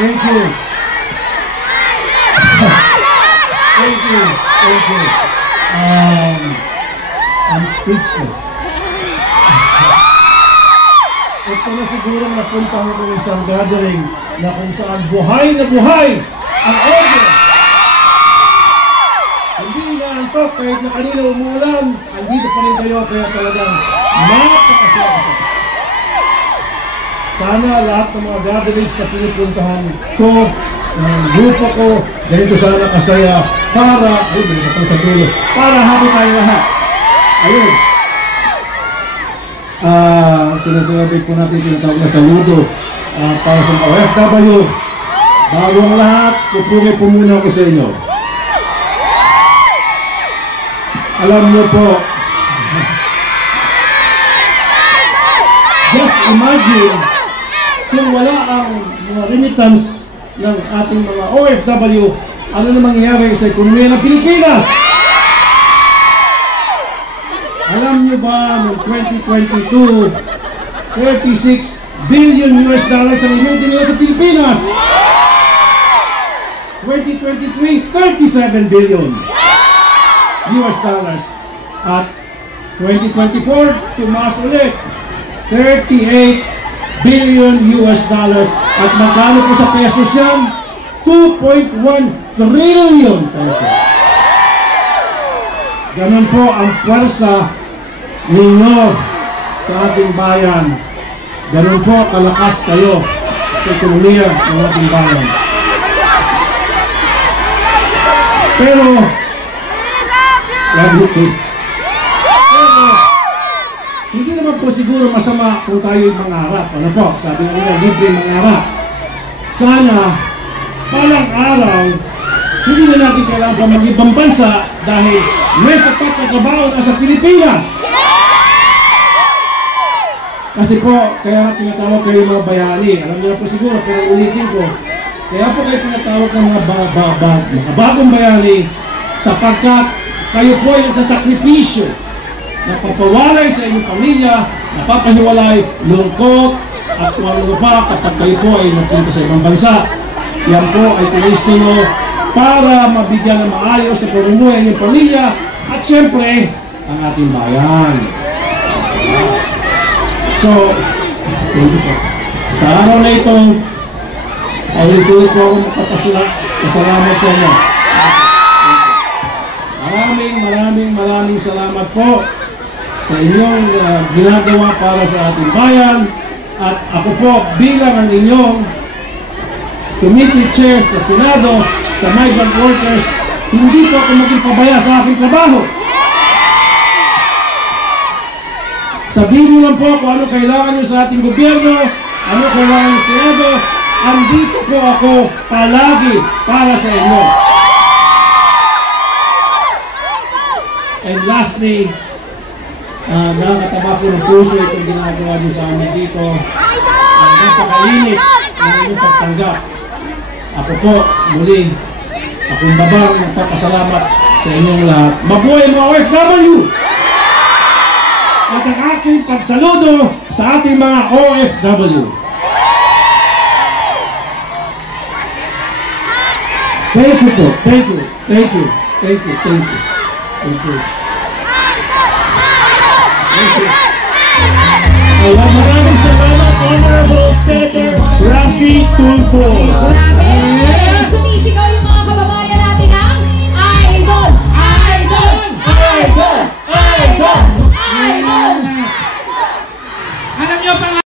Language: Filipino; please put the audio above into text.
Thank you. Thank you. Thank you. I'm speechless. Ito na siguro napunta ko isang gathering na kung saan buhay na buhay ang audience. Hindi inaantok kahit na kanina umuulan, andito pa rin kayo, kaya talagang napakasaya ko. Sana lahat ng mga gatherings na pinupuntahan ko, ng grupo ko, ganito sana kasaya para, ay, ganito pa sa dulo, para happy tayo lahat. Ayun. Sinasabi po natin tinatawag na saludo para sa OFW. Bago ang lahat, pupungay po muna ako sa inyo. Alam niyo po, just imagine kung wala ang mga remittance ng ating mga OFW, ano na mangyayari sa ekonomiya ng Pilipinas? Alam niyo ba, noong 2022, 36 billion US dollars ang inyong dinila sa Pilipinas. 2023, 37 billion US dollars. At 2024, tumaas ulit, 38 billion US dollars. At magkano po sa pesos yan? 2.1 trillion pesos. Ganun po ang pwersa ninyo sa ating bayan. Ganun po kalakas kayo sa ekonomiya ng ating bayan. Pero hindi naman po siguro masama kung tayo'y mangarap. Ano po? Sabi nga nila, libre mangarap. Sana palang araw hindi na natin kailangan pa mag-ibang bansa dahil may sapat na trabaho na sa Pilipinas. Kasi po, kaya nga tinatawag kayo mga bayani. Alam niyo na po siguro, pero ulitin ko. Kaya po kayo tinatawag ng mga bagong bayani sapagkat kayo po ay nagsasakripisyo. Napapawalay sa inyong pamilya, napapahiwalay, lungkot, at kung ano pa kapag kayo po ay napunta sa ibang bansa. Yan po ay tinistino para mabigyan ng maayos na pamumuhay ng pamilya at syempre ang ating bayan. So, thank you po. Sa araw na ito, ulit-ulit po ako magpapasalamat sa inyo. Maraming salamat po sa inyong ginagawa para sa ating bayan. At ako po bilang ang inyong committee chairs sa Senado, sa migrant workers, hindi po ako maging pabaya sa aking trabaho. Sabihin niyo lang po kung ano kailangan niyo sa ating gobyerno, ano kailangan niyo sa Senado, andito po ako palagi para sa inyo. And lastly, nakakataba po ng puso itong ginagawa niyo sa amin dito. Ang napakainit ng inyong pagtanggap. Ako po, muli, akong babang magpapasalamat sa inyong lahat. Mabuhay mga OFW! At ang aking pagsaludo sa ating mga OFW. Thank you po. Thank you. Thank you. Thank you. Thank you. Thank you. Maraming salamat, Honorable Senator Rafi Tulfo.